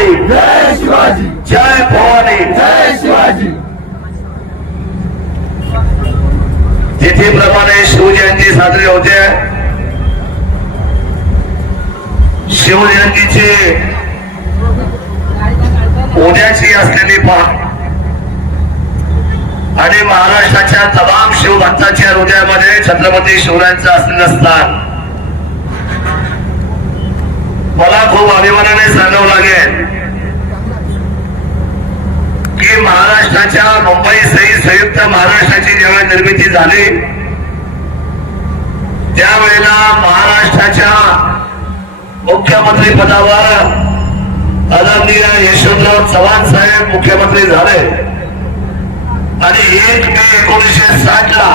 भवानी जय शिवाजी जय भवानी जय शिवाजी. तिथीप्रमाणे शिवजयंती साजरी होते. शिवजयंतीची उद्याची असलेली पाठ आणि महाराष्ट्राच्या तमाम शिवभक्ताच्या हृदयामध्ये छत्रपती शिवरायांचं असलेलं स्थान. मला खूप अभिमानाने सांगावं लागेल. की महाराष्ट्राच्या मुंबई सहित संयुक्त महाराष्ट्राची जेव्हा निर्मिती झाली त्यावेळेला महाराष्ट्राच्या मुख्यमंत्री पदावर आदरणीय यशवंतराव चव्हाण साहेब मुख्यमंत्री झाले. आणि एक मे एकोणीसशे साठ ला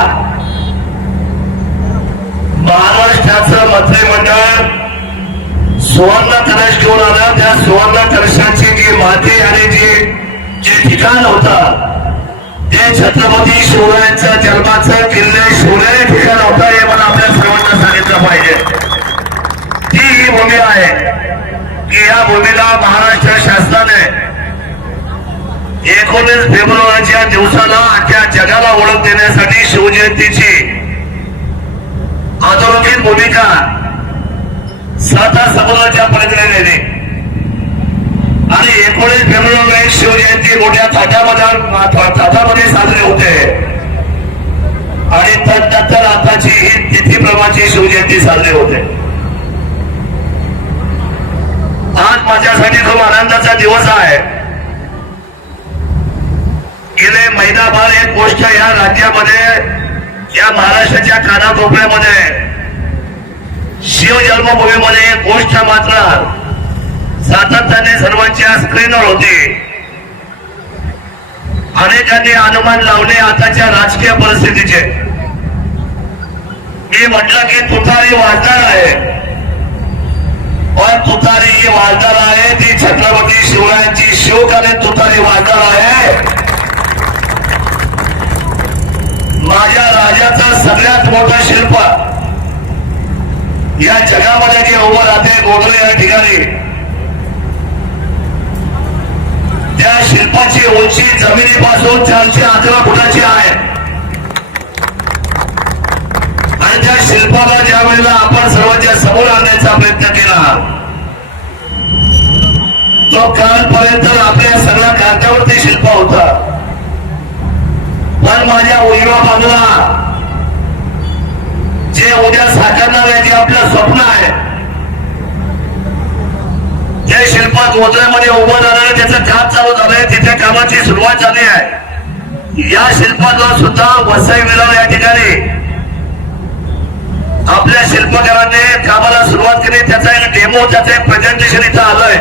महाराष्ट्राचं मंत्रिमंडळ सुवर्ण कलश घेऊन आलं. त्या सुवर्ण कलशाची जी माती आणि जी जे ठिकाण होतं. ते छत्रपती शिवरायांच्या जन्माचं किल्ले शिवराय ठिकाण होतं हे मला आपल्या सर्वांना सांगितलं पाहिजे. ती ही भूमी आहे की या भूमीला महाराष्ट्र शासनाने एकोणीस फेब्रुवारीच्या दिवसाला अख्ख्या जगाला ओळख देण्यासाठी शिवजयंतीची अधोरेखित भूमिका साता समुद्राच्या पलीकडे नेली. फेब्रुवारी शिवजयंती मोठ्या थाटामध्ये साजरे होते. आणि तदनंतर आताची ही तिथीप्रमाची शिवजयंती साजरी होते. आज माझ्यासाठी खूप आनंदाचा दिवस आहे. गेले महिनाभर एक गोष्ट या राज्यामध्ये या महाराष्ट्राच्या कानाकोपऱ्यामध्ये शिव जन्मभूमीमध्ये एक गोष्ट मात्र सातत्याने सर्वांच्या स्क्रीनवर होती. अनेकांनी अनुमान लावले आताच्या राजकीय परिस्थितीचे. मी म्हटलं की तुतारी वाढणार आहे. पण तुतारी ही वाढणार आहे ती छत्रपती शिवरायांची शिवकालीन तुतारी वाढणार आहे. माझ्या राजाचं सगळ्यात मोठं शिल्प या जगामध्ये जे उभं राहते गोंधळी या ठिकाणी त्या शिल्पाची उंची जमिनीपासून चारशे अकरा फुटाची आहे. आणि त्या शिल्पाला ज्या वेळेला आपण सर्वांच्या समोर आणण्याचा प्रयत्न केला तो कालपर्यंत आपल्या सगळ्या कागदावरती शिल्प होता. पण माझ्या उजव्या बाजूला जे उद्या साकारणार आहे जे आपलं स्वप्न आहे जे शिल्पात मोजण्यामध्ये उभं राहणार त्याचं काम चालू झालंय तिथे कामाची सुरुवात झाली आहे. या शिल्पाला सुद्धा वसई विरार या ठिकाणी आपल्या शिल्पकारांनी कामाला सुरुवात केली. त्याचा एक डेमो त्याचं एक प्रेझेंटेशन इथं आलंय.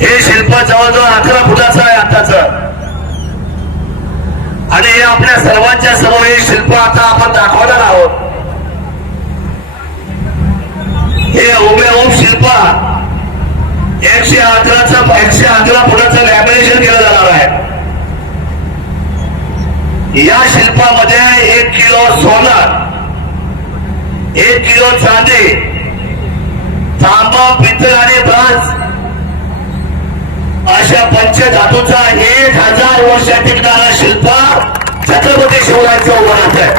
हे शिल्प जवळजवळ अकरा फुटाचं आहे आताच. आणि हे आपल्या सर्वांच्या समोर हे शिल्प आता आपण दाखवणार आहोत. हे उभे ओम शिल्पा एकशे अकराचा एकशे अकरा फुटाचं लॅमिनेशन केलं जाणार आहे. या शिल्पामध्ये एक किलो सोनं एक किलो चांदी तांबा पितळ आणि ब्रास अशा पंचधातूचा एक हजार वर्ष टिकणारा शिल्प छत्रपती शिवरायांचं उभं राहत आहे.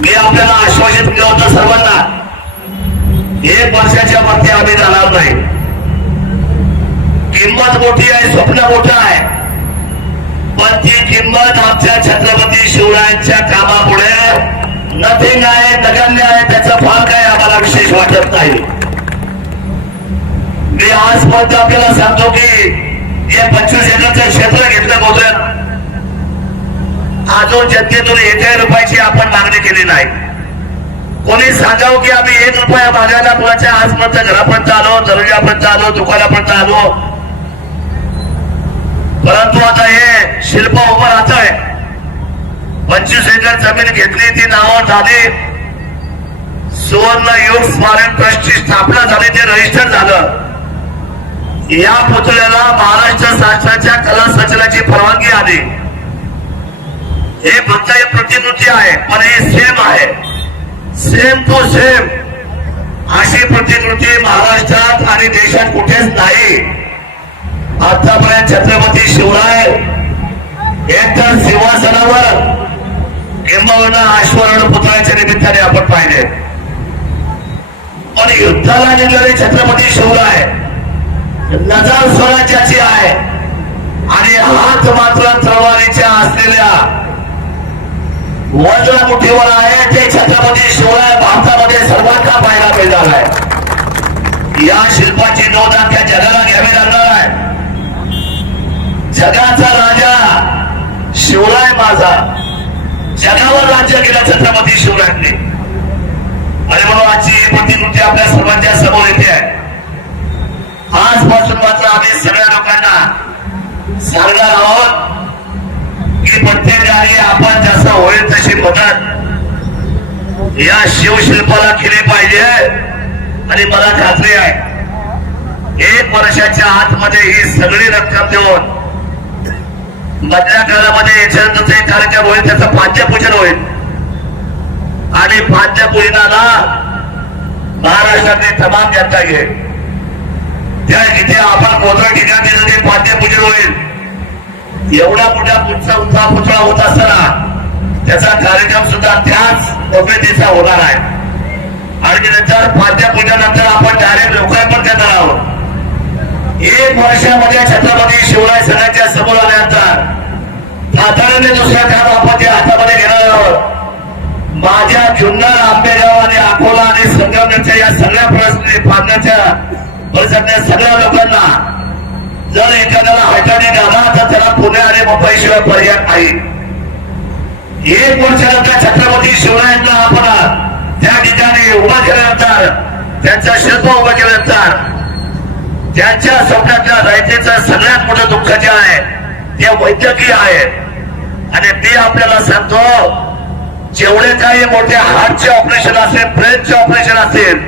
मी आपल्याला आश्वासित केलं होतं सर्वांना एक वर्षाच्या वरती आम्ही जाणार नाही. किंमत मोठी आहे स्वप्न मोठं आहे. पण ती किंमत आमच्या छत्रपती शिवरायांच्या कामापुढे नथिंग आहे नगण्य आहे त्याचा फार काय आम्हाला विशेष वाटत नाही. मी आजपर्यंत आपल्याला सांगतो की हे पंचवीस एकरचं क्षेत्र घेतलं बोलतोय अजून जनतेतून एकही रुपयाची आपण मागणी केली नाही. कोणी सांगाव की आम्ही एक रुपया मागायला कुणाच्या आजपर्यंत घरापर्यंत आलो दर्जापर्यंत आलो दुकानापर्यंत आलो. परंतु आता हे शिल्प उभं राहतंय. पंचवीस एकर जमीन घेतली ती नावावर झाली. सुवर्ण युग स्मारक ट्रस्टची स्थापना झाली ते रजिस्टर झालं. या पुतळ्याला महाराष्ट्र शासनाच्या कला सचनाची परवानगी आली. हे फक्त एक प्रतिकृती आहे पण हे सेम आहे. सेम टू सेम अशी प्रतिकृती महाराष्ट्रात आणि देशात कुठेच नाही. आतापर्यंत छत्रपती शिवराय एकतर सिंहासनावर किंबहुना आश्वरण पुतळ्याच्या निमित्ताने आपण पाहिले. पण युद्धाला निघणारे छत्रपती शिवराय नजर स्वराज्याची आहे. आणि हात मात्र तलवारीच्या असलेल्या वज्र मुठीवर आहे ते छत्रपती शिवराय भारतामध्ये सर्वांना पाहायला मिळणार आहे. या शिल्पाची नोंद अख्ख्या जगाला घ्यावी लागणार आहे. जगाचा राजा शिवराय माझा. जगावर राज्य केलं छत्रपती शिवरायांनी. आणि म्हणून आजची प्रतिकृती आपल्या सर्वांच्या समोर येते आहे. आजपासून मात्र आम्ही सगळ्या लोकांना सांगणार आहोत की प्रत्येकाने आपण जसं होईल तशी मदत या शिवशिल्पाला केली पाहिजे. आणि मला खात्री आहे एक वर्षाच्या आतमध्ये ही सगळी रक्कम देऊन मधल्या काळामध्ये याच्यानंतर एक कार्यक्रम होईल त्याचं पाद्यपूजन होईल. आणि पाद्यपूजनाला महाराष्ट्रातली तमाम जनता घेईल. त्या जिथे आपण मोठ्या ठिकाणी पाद्यपूजन होईल एवढा मोठा पुढचा उत्साह पुतळा होत असताना त्याचा कार्यक्रम सुद्धा त्याच उमेदीचा होणार आहे. आणि नंतर पाद्यपूजनानंतर आपण डायरेक्ट लोकार्पण करणार आहोत. एक वर्षामध्ये छत्रपती शिवराय सणाच्या समोर आल्यानंतर साधारण दुसऱ्या त्या आपण हातामध्ये घेणार आहोत. माझ्या जुन्नर आंबेगाव आणि अकोला आणि संगमनेरच्या या सगळ्या परिस्थिती पाडण्याच्या परिसरातल्या सगळ्या लोकांना जर एखाद्याला हाताने गाला तर त्याला पुणे आणि मुंबई शिवाय पर्याय नाही. एक वर्षानंतर छत्रपती शिवरायांना आपण त्या ठिकाणी उभा केल्यानंतर त्यांचा शिल्प उभं केल्यानंतर त्यांच्या स्वप्नातल्या रयतेचं सगळ्यात मोठं दुःख जे आहे ते वैद्यकीय आहे. आणि मी आपल्याला सांगतो जेवढे काही मोठे हार्टचे ऑपरेशन असेल ब्रेनचे ऑपरेशन असेल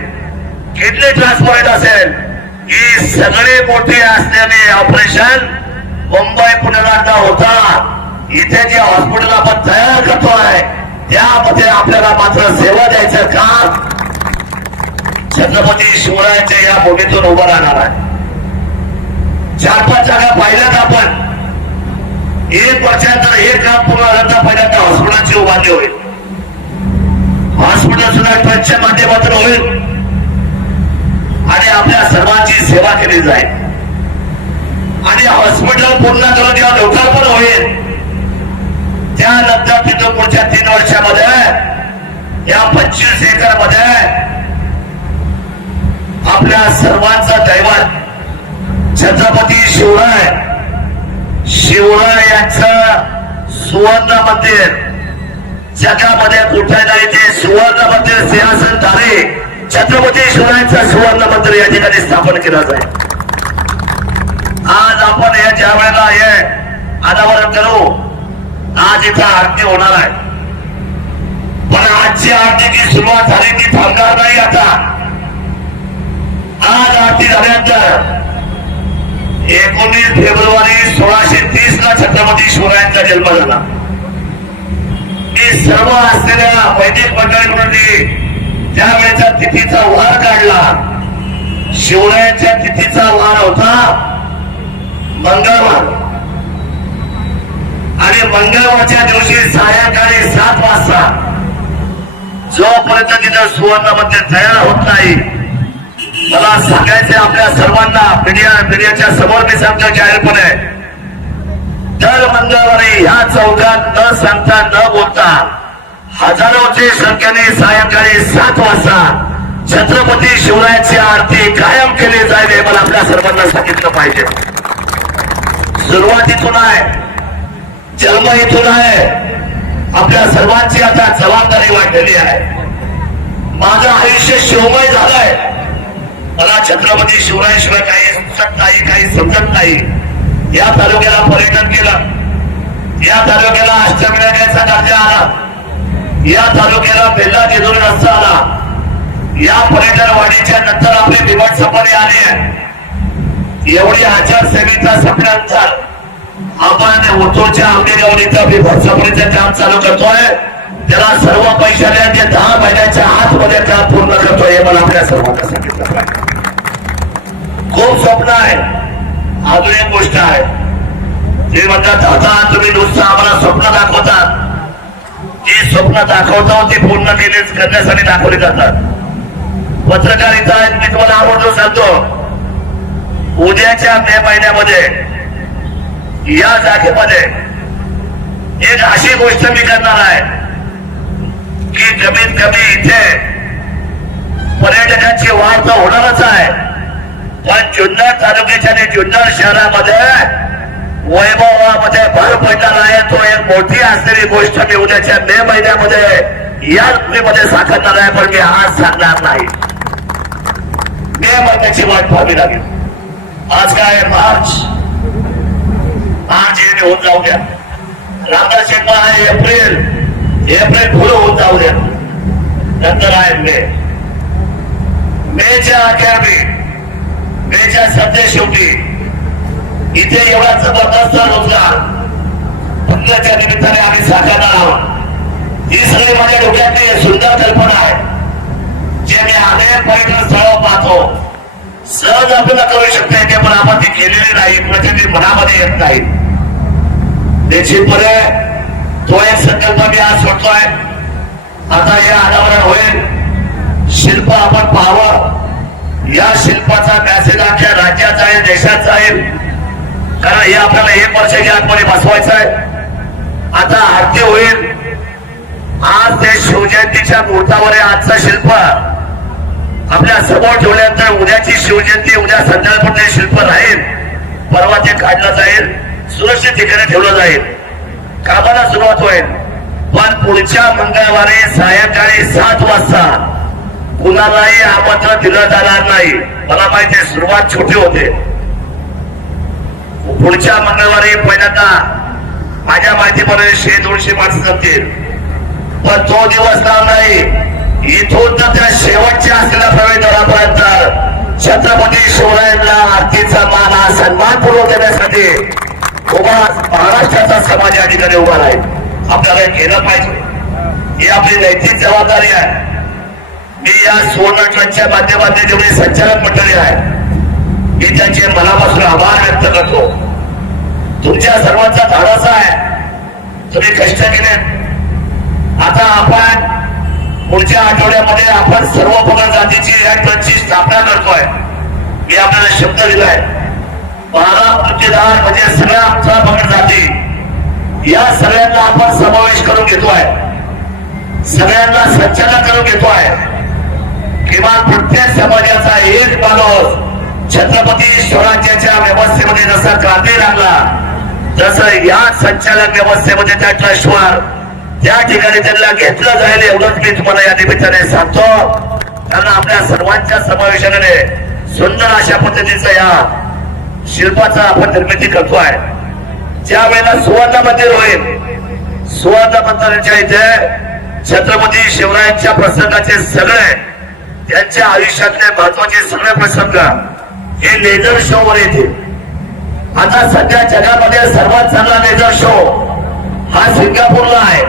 किडनी ट्रान्सप्लांट असेल ही सगळे मोठे असल्याने ऑपरेशन मुंबई पुण्याला होता इथे जे हॉस्पिटल आपण तयार करतोय त्यामध्ये आपल्याला मात्र सेवा द्यायचं काम छत्रपती शिवरायांच्या या भूमीतून उभं राहणार आहे. चार पाच जागा पाहिल्यात आपण. एक वर्षानंतर एक काम पूर्ण झाल्यानंतर पहिल्यांदा हॉस्पिटलची उभारणी होईल. हॉस्पिटल सुद्धा ट्रस्टच्या माध्यमातून होईल. आणि आपल्या सर्वांची सेवा केली जाईल. आणि हॉस्पिटल पूर्ण करून जेव्हा लोकार्पण होईल त्यानंतर तिथं पुढच्या तीन वर्षामध्ये या पंचवीस एकरमध्ये आपल्या सर्वांचं दैवत छत्रपती शिवराय शिवरायांचं सुवर्ण मंदिर जगामध्ये कुठे नाही ते सुवर्ण मंदिर सिंहासन तारीख छत्रपती शिवरायांचा सुवर्ण मंदिर या ठिकाणी स्थापन केला जाईल. आज आपण या ज्या वेळेला हे अनावरण करू आज इथं आरती होणार आहे. पण आजची आरतीची सुरुवात झाली ती थांबणार नाही आता. आज आरती झाल्यानंतर एकोणीस फेब्रुवारी सोळाशे तीस ला छत्रपती शिवरायांचा जन्म झाला. मी सर्व असलेल्या वैदिक मंडळींनी त्यावेळेचा तिथीचा वार काढला शिवरायांच्या तिथीचा वार होता मंगळवार. आणि मंगळवारच्या दिवशी सायंकाळी सात वाजता जोपर्यंत तिथं सुवर्ण तयार होत नाही मला सांगायचे आपल्या सर्वांना मीडिया मीडियाच्या समोर मी सांगतो जाहीरपणे दर मंगळवारी ह्या चौकात न सांगता न बोलता हजारोची संख्येने सायंकाळी सात वाजता छत्रपती शिवरायांची आरती कायम केली जाईल हे मला आपल्या सर्वांना सांगितलं पाहिजे. सुरुवात इथून आहे. जन्म इथून आहे. आपल्या सर्वांची आता जबाबदारी वाढलेली आहे. माझं आयुष्य शिवमय झालंय. मला छत्रपती शिवरायाशिवाय काही सुचत नाही काही समजत नाही. या तालुक्याला पर्यटन केलं. या तालुक्याला अष्टविनायकाचा दर्जा आला. या तालुक्याला बेल्ला जेजुरी रस्ता आला या पर्यटन वाढीच्या नंतर आपली बिबट सफारी आले आहे. एवढी आचारसंहिता संपल्यानंतर आपण ओतूरच्या आंबेगावणीचा बिबट सफारीचं काम चालू करतोय. त्याला सर्व पैशाने जे दहा महिन्याच्या आतमध्ये काम पूर्ण करतोय हे मला आपल्या सर्वांना सांगितलं खूप स्वप्न आहे. अजून एक गोष्ट आहे. ते म्हणतात आता तुम्ही नुसतं आम्हाला स्वप्न दाखवतात. जे स्वप्न दाखवतो हो, ते पूर्ण केले करण्यासाठी दाखवली जातात. पत्रकारिता आहेत, मी तुम्हाला आवडतो सांगतो. उद्याच्या मे महिन्यामध्ये या जागेमध्ये एक अशी गोष्ट मी करणार आहे की कमीत कमी इथे पर्यटकांची वाढ तर होणारच आहे. पण जुन्नर तालुक्याच्या आणि जुन्नर शहरामध्ये वैभवामध्ये भर पडणार आहे. तो एक मोठी असलेली गोष्ट मी उद्याच्या मे महिन्यामध्ये या मध्ये साकारणार आहे पण मी आज सांगणार नाही. मे महिन्याची वाट पाहावी लागेल. आज काय मार्च. मार्च हे होऊन जाऊ द्या. रामदास जन्म आहे एप्रिल. एप्रिल पुढे होऊन जाऊ द्या. नंतर आहे मे. मेच्या अखेरवी मेच्या सध्या शेवटी इथे एवढा जबरदस्त रोजगार. पुण्याच्या निमित्ताने आम्ही साकारणार आहोत. ही सगळी माझ्या डोक्यातली सुंदर कल्पना आहे. जे मी अनेक पर्यटन स्थळ पाहतो. सहज आपल्याला करू शकते ते पण आपण ती केलेले नाही म्हणजे प्रतिनिधी मनामध्ये येत नाही. त्याची पुढे तो एक संकल्प मी आज सोडतोय आता हे अनावरण होईल. शिल्प आपण पाहावं. या शिल्पाचा मॅसेज अख्ख्या राज्याचा आहे देशाचा आहे. कारण हे आपल्याला एक वर्षाच्या आतमध्ये बसवायचं आहे आता आरती होईल. आज ते शिवजयंतीच्या मुहूर्तावर आहे आजचं शिल्प. आपल्यासमोर ठेवल्यानंतर उद्याची शिवजयंती उद्या संध्याकाळपर्यंत ते शिल्प राहील. परवा ते काढलं जाईल सुरक्षित ठिकाणी ठेवलं जाईल. कामाला सुरुवात होईल. पण पुढच्या मंगळवारी सायंकाळी सात वाजता कुणालाही आमंत्रण दिलं जाणार नाही. मला माहिती सुरुवात छोटी होते. पुढच्या मंगळवारी पहिल्यांदा माझ्या माहितीमध्ये शे दोनशे माणसं जमतील. पण तो दिवस लांब नाही. इथून तर त्या शेवटच्या असलेल्या प्रवेशद्वारापर्यंत छत्रपती शिवरायांना आरतीचा मान हा सन्मानपूर्वक देण्यासाठी उभा महाराष्ट्राचा समाज या ठिकाणी उभा राहील. आपल्याला केलं पाहिजे. ही आपली नैतिक जबाबदारी आहे. मी या सुवर्ण ट्रस्टच्या माध्यमातून जेवढी संचालक मंडळी आहे मी त्यांचे मनापासून आभार व्यक्त करतो. तुमच्या सर्वांचा धाडस आहे. तुम्ही कष्ट केले. आता आपण पुढच्या आठवड्यामध्ये आपण सर्व पगड जातीची या ट्रस्टची स्थापना करतोय. मी आपल्याला शब्द दिलाय. बारा मृत्यूदार म्हणजे सगळ्या आमचा पगड जाती. या सगळ्यांना आपण समावेश करून घेतोय. सगळ्यांना संचालन करून घेतोय. किमान प्रत्येक समाजाचा एक माणूस छत्रपती स्वराज्याच्या व्यवस्थेमध्ये जसा क्रांती लागला तसं या संचालक व्यवस्थेमध्ये त्या ट्रस्टवर त्या ठिकाणी त्यांना घेतलं जाईल एवढंच मी तुम्हाला या निमित्ताने सांगतो. कारण आपल्या सर्वांच्या समावेशाने सुंदर अशा पद्धतीचं या शिल्पाचा आपण निर्मिती करतोय ज्या वेळेला सुवर्ण मंदिर होईल सुवर्ण मंदिराच्या इथे छत्रपती शिवरायांच्या प्रसंगाचे सगळे त्यांच्या आयुष्यातले महत्त्वाचे सगळे प्रसंग हे लेझर शो वर येतील. आता सध्या जगामध्ये सर्वात चांगला लेझर शो हा सिंगापूरला आहे.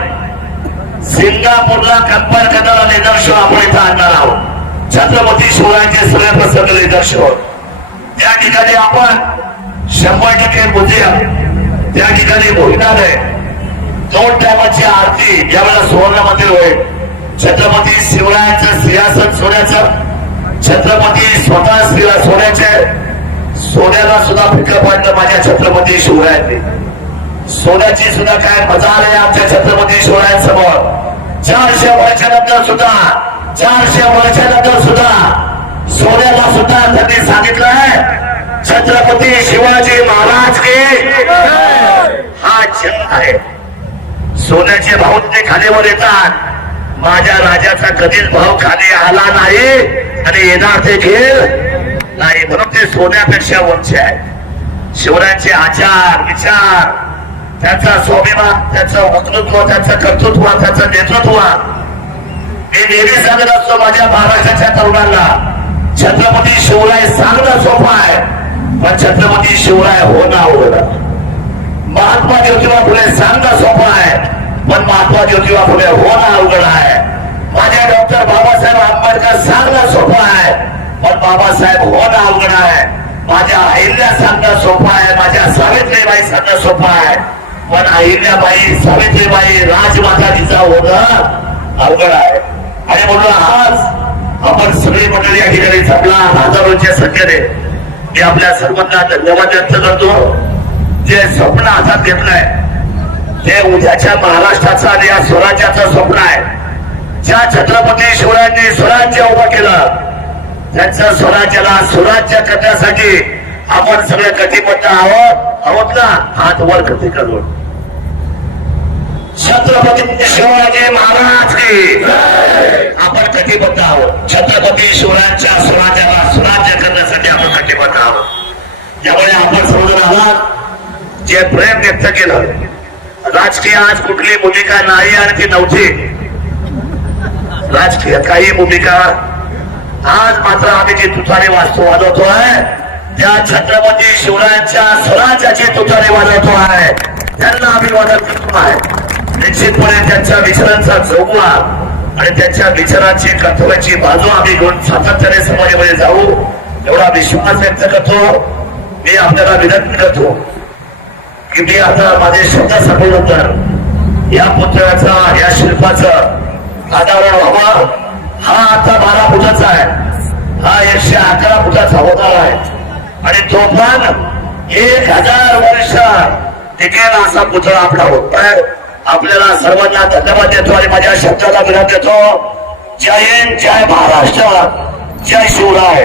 सिंगापूरला कंपेअर करणारा लेझर शो आपण इथं आणणार आहोत. छत्रपती शिवरायांचे सगळे प्रसंग लेझर शो त्या ठिकाणी आपण शंभर टक्के म्युझियम त्या ठिकाणी भोजनालय दोन टायमाची आरती ज्यावेळेला सुवर्ण मंदिर होईल. छत्रपती शिवरायांचं सिंहासन सोन्याचं छत्रपती स्वतः सोन्याचे सोन्याला सुद्धा फिटलं पाडलं माझ्या छत्रपती शिवरायांनी. सोन्याची सुद्धा काय मजा आली आमच्या छत्रपती शिवरायांसमोर. चारशे वर्षानंतर सुद्धा चारशे वर्षानंतर सुद्धा सोन्याला सुद्धा त्यांनी सांगितलंय छत्रपती शिवाजी महाराज के हा जन्म आहे. सोन्याचे भाव ते खालीवर येतात. माझ्या राजाचा कधीच भाव खाली आला नाही. आणि येणार देखील नाही म्हणून ते सोन्यापेक्षा वंश आहेत. शिवरायांचे आचार विचार त्याचा स्वाभिमान त्याचं वक्तृत्व त्याचं कर्तृत्व त्याचं नेतृत्व. मी नेहमी सांगत असतो माझ्या महाराष्ट्राच्या तरुणांना छत्रपती शिवराय सांगणं सोपं आहे पण छत्रपती शिवराय होणं अवघड हो महात्मा ज्योतिबा फुले सांगणं सोपं आहे पण महात्मा ज्योतिबा फुले होणं अवघड आहे. माझ्या डॉक्टर बाबासाहेब आंबेडकर सांगणं सोपं आहे पण बाबासाहेब होणं अवघड आहे माझ्या अहिल्या सांगणं सोपं आहे माझ्या सावित्रीबाई सांगणं सोपं आहे. पण अहिल्याबाई सावित्रीबाई राजमाता तिचा होणं अवघड आहे. आणि म्हणून आज आपण सगळी मंडळी या ठिकाणी जमला हजारोच्या संख्येने मी आपल्या सर्वांना धन्यवाद व्यक्त करतो. जे स्वप्न हातात घेतलंय ते उद्याच्या महाराष्ट्राचं आणि या स्वराज्याचं स्वप्न आहे. ज्या छत्रपती शिवरायांनी स्वराज्य उभं केलं त्यांच्या स्वराज्याला स्वराज्य करण्यासाठी आपण सगळे कटिबद्ध आहोत. आहोत ना? हात वर कधी करून. छत्रपती शिवाजी महाराज की. आपण कटिबद्ध आहोत. छत्रपती शिवरायांच्या स्वराज्याला सुराज्य करण्यासाठी आपण कटिबद्ध आहोत. त्यामुळे आपण समजून आहात जे प्रेम व्यक्त केलं. राजकीय आज कुठली भूमिका नाही आणि ती नव्हती. राजकीय काही भूमिका आज मात्र आम्ही जी वाजतो वाजवतो वाजवतोय त्या छत्रपती शिवरायांच्या स्वराज्याची तुतारे वाजवतो आहे त्यांना अभिवादन करतो आहे. निश्चितपणे त्यांच्या विचारांचा जोगवा आणि त्यांच्या विचारांची कर्तव्याची बाजू आम्ही घेऊन सातत्याने समाजामध्ये जाऊ एवढा विश्वास व्यक्त करतो. मी आपल्याला विनंती करतो की मी आता माझे शब्द संपल्यानंतर या पुतळ्याचा या शिल्पाचं अनावरण व्हावं. हा आता बारा फुटाचा आहे. हा एकशे अकरा फुटाचा होणार आहे. आणि तो पण एक हजार वर्ष टिकेल असा पुतळा आपला होत आहे. आपल्याला सर्वांना धन्यवाद देतो आणि माझ्या शब्दाला विनंती देतो जय हिंद जय महाराष्ट्र जय शिवराय.